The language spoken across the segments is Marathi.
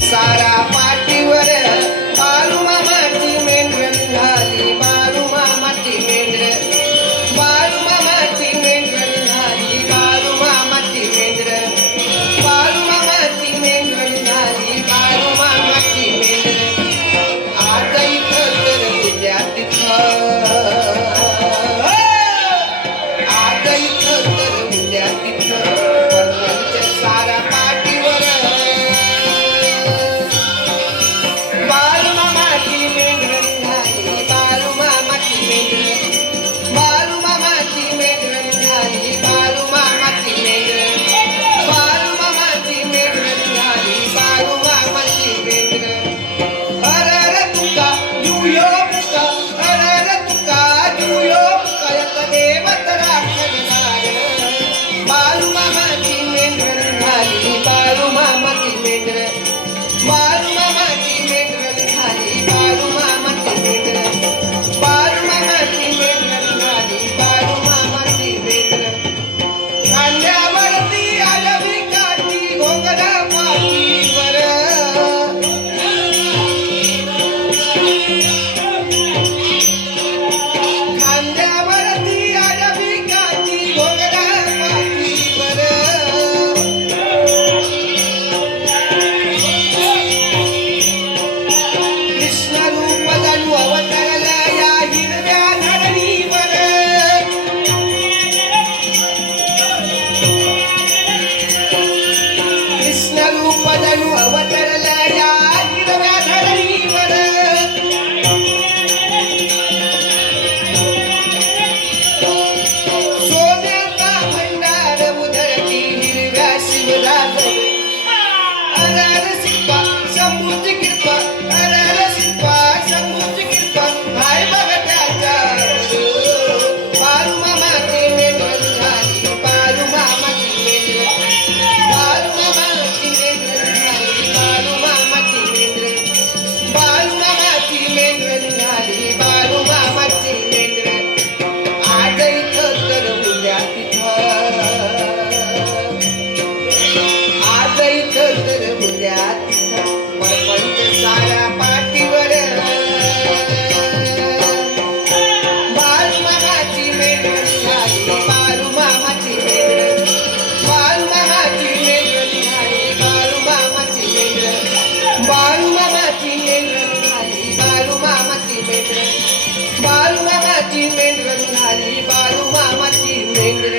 सारा पाठीवर बाळू मामाची मेंढर निघाली बाळू मामाची मेंढर बाळू मामाची मेंढर निघाली बाळू मामाची मेंढर बाळू मामाची मेंढर निघाली बाळू मामाची मेंढर आता इथं तर उद्या तिथं आता इथं तर उद्या तिथं परपंच सारा पाठीवर बाळू मामाची मेंढर निघाली बाळू मामाची मेंढर बाळू मामाची मेंढर निघाली बाळू मामाची मेंढर बाळू मामाची मेंढर निघाली बाळू मामाची मेंढर अरे तुका जुयो मुका अरे तुका जुयो मुका एक देवत राखणार बाळू मामाची मेंढर निघाली बाळू मामाची मेंढर बाळू मामाची मेंढर निघाली बाळू मामाची मेंढर बाळू मामाची मेंढर निघाली बाळू मामाची मेंढर कांद्यावरती आडवी काठी घोंगडा पाठीवर खांद्यावरती आडवी काठी घोंगडा पाठीवर कृष्ण रूप जणू अवतरला या हिरव्या धरणीवर कृष्ण रूप जणू अवतरला या हिरव्या धरणीवर सोन्याचा भंडार उधळती हिरव्या शिवरात्र अरर शिल्पा शंभूची कृपा अरर शिल्पा शंभूची कृपा हाय बघ त्याच्या बाळू मामाची मेंढर झाली बाळू मामाची मेंढर बाळू मामाची मेंढर झाली बाळू मामाची मेंढर बाळू मामाची मेंढर झाली बाळू मामाची मेंढर आज इथं तर उद्या तिथं आज इथं तर उद्या तिथं परपंच सारा पाठीवर बाळू मामाची मेंढर निघाली बाळू मामाची मेंढर बाळू मामाची मेंढर निघाली बाळू मामाची मेंढर बाळू मामाची मेंढर निघाली बाळू मामाची मेंढर बाळू मामाची मेंढर निघाली बाळू मामाची मेंढर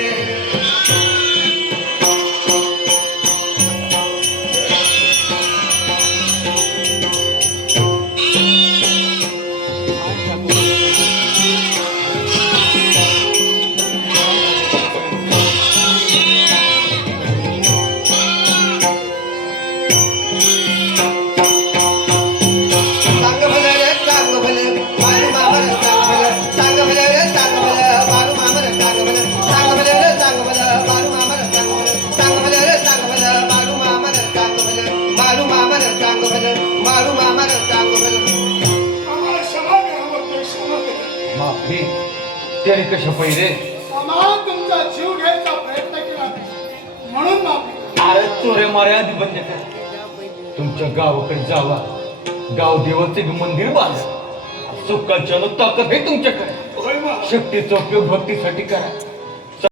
चांग भलं रे चांग भलं बाळू मामर चांग भलं चांग भलं रे चांग भलं बाळू मामर चांग भलं चांग भलं रे चांग भलं बाळू मामर चांग भलं चांग भलं रे चांग भलं बाळू मामर चांग भलं बाळू मामर चांग भलं बाळू मामर चांग भलं आम्हाला क्षमा करा म्हणतोय, क्षमा करा. माफी त्याने कशा पहिले आम्हाला तुमचा जीव घ्यायचा प्रयत्न केला नाही. म्हणून माफी. अरे चोरे मारे आधी बंद कर तुमच्या गावाकडे जावा गाव देवाचे मंदिर बांधा सुखाच्या ताकद आहे तुमच्याकडे होय मा. शक्तीचा उपयोग भक्तीसाठी करा